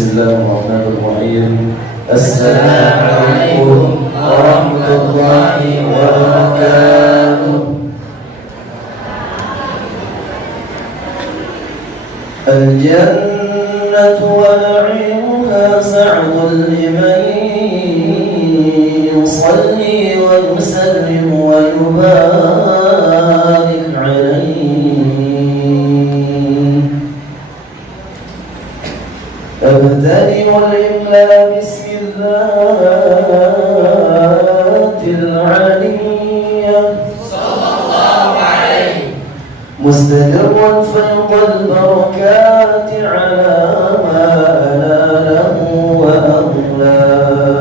بسم الله الرحمن الرحيم. السلام عليكم ورحمة الله وبركاته. الجنة ونعيمها سعد لمن يصلي ويسلم ويبارك عليه. أبتدئ الإملاء بسم الله العلية صلى الله عليه مستدرا فيض البركات على ما أناله وأولاه.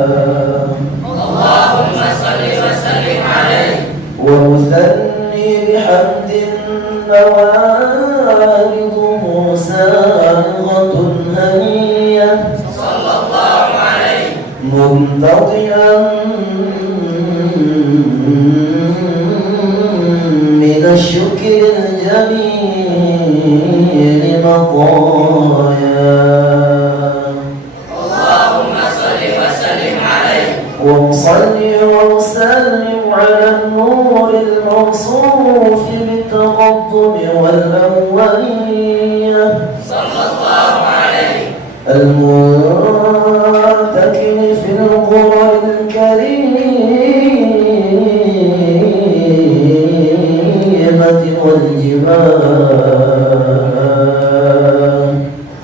اللهم صل وسلم عليه ومثني بحمد موارده سابغة هنية صلى الله عليه ممتطئا من الشكر الجميل مطايا. اللهم صل وسلم عليه وصلي وسلم على النور الموصوف بالتقدم والأولية صلى الله عليه المنتكن في القرى الكريمة والجبال.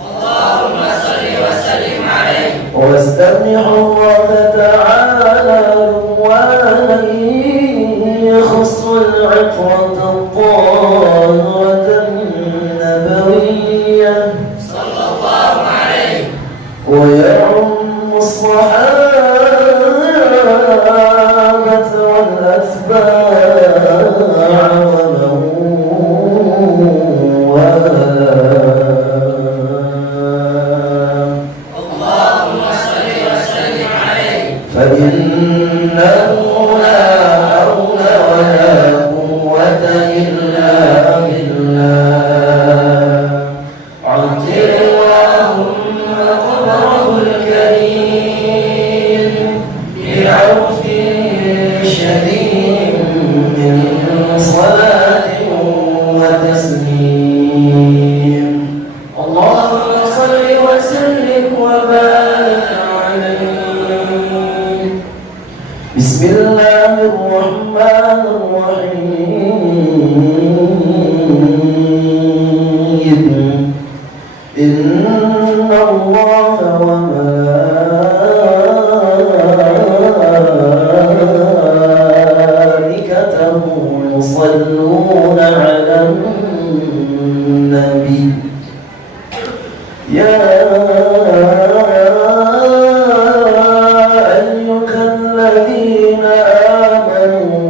اللهم صل وسلم عليه واستمع الله تعالى رضوانا يخص العطرة الطاهرة النبوية صلى الله عليه ويعم الصحابة والأتباع ومن والاه. اللهم صل وسلم عليه فإنه لا حول ولا قوة إلا بالله. عجل اللهم قبره الكريم بعرف شديد من صلاة وتسليم. اللهم صل وسلم وبارك عليه. بسم الله الرحمن الرحيم. إن الله وملائكته يصلون على النبي يا أيها الذين آمنوا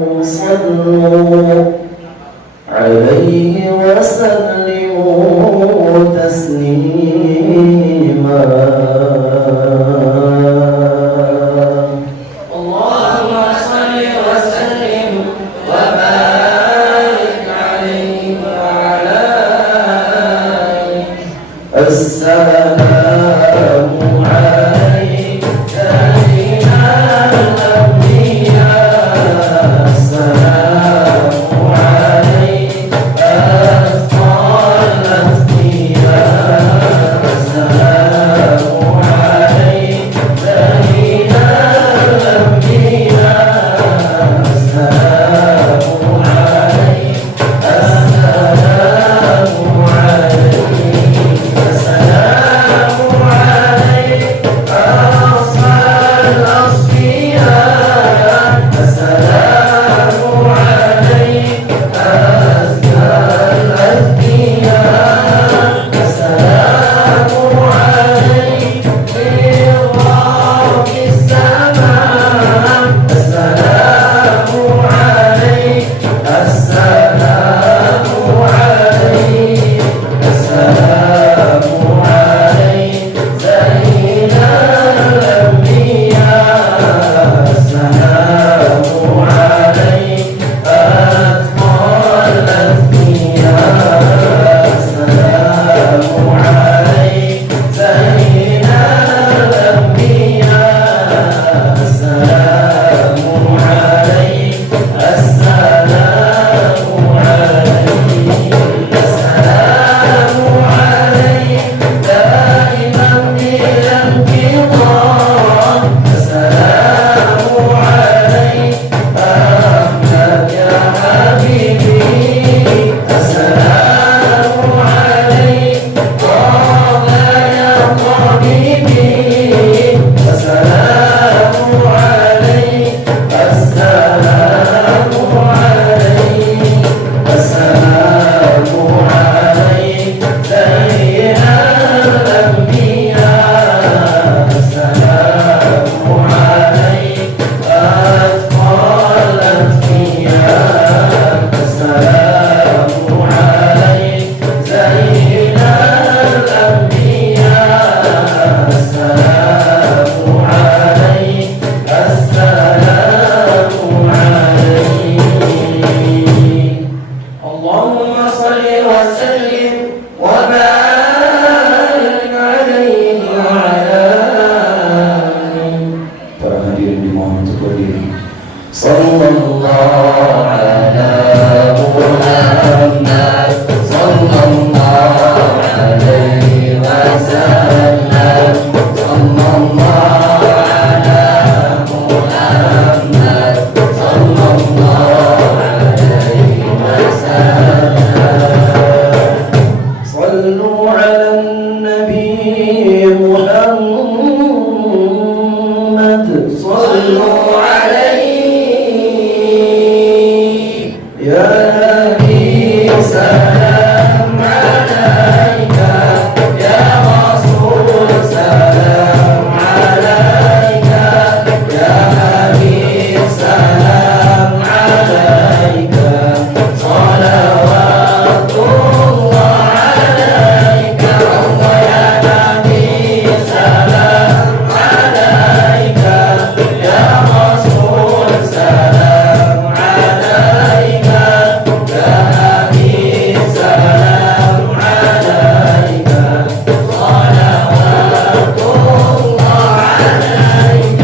صلوا على النبي محمد صلوا عليه يا نبي سلام عليك يا رسول سلام عليك يا حبيب سلام عليك صلوات الله عليك الله يا نبي سلام عليك يا رسول سلام عليك يا حبيب سلام عليك صلوات الله عليك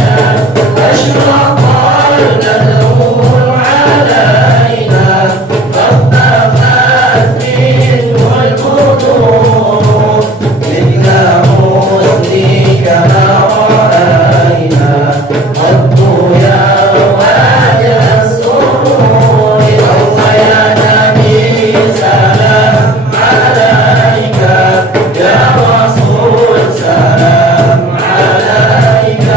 أشرق النور علينا فاختفت منه البدور مثل حسنك ما رأينا قط يا وجه السرور الله يا نبي سلام عليك يا رسول سلام عليك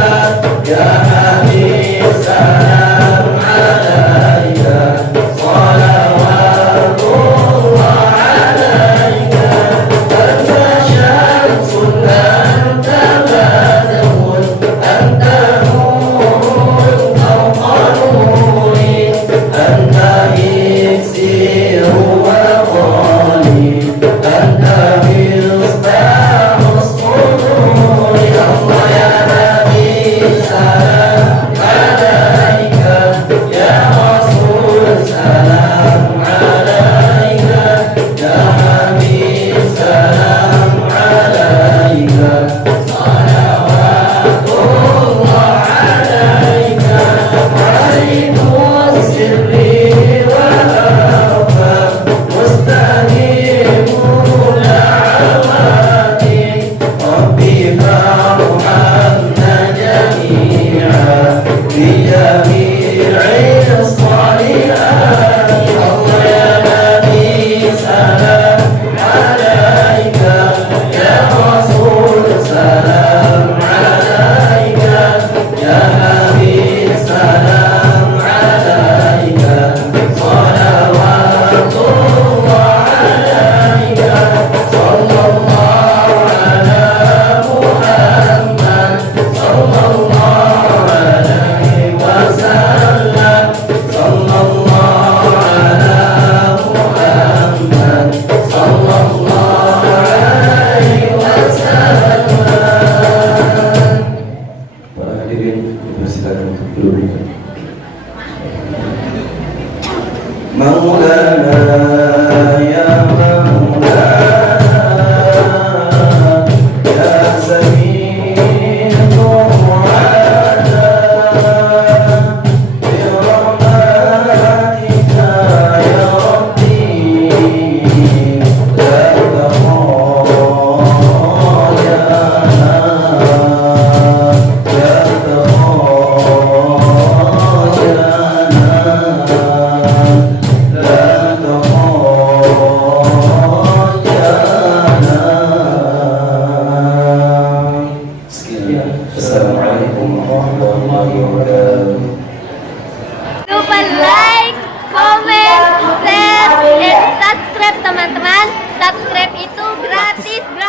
يا حبيب سلام عليك صلوات الله عليك أنت شمس أنت بدر أنت نور فوق نوري أنت إكسير وغالي أنت مصباح الصدور الله يا نبي سلام عليك يا رسول سلام عليك يا حبيب سلام عليك صلوات الله عليك عين السر وأخفى مستجيب دعواتي ربي فارحمنا جميعا بجميع الصالحات الله يا نبي سلام عليك يا رسول سلام عليك يا حبيب سلام عليك صلوات الله عليك صلى الله على محمد صلى الله عليه وسلم صلى الله على محمد صلى الله عليه وسلم. Para hadirin dipersilakan untuk duduk. Maulana ya Maulana ya Sami'u du'ana bi rahmatika ya Rabbi la takhayana ya Assalamualaikum warahmatullahi wabarakatuh. Lupa like, comment, share, dan subscribe teman-teman. Subscribe itu gratis.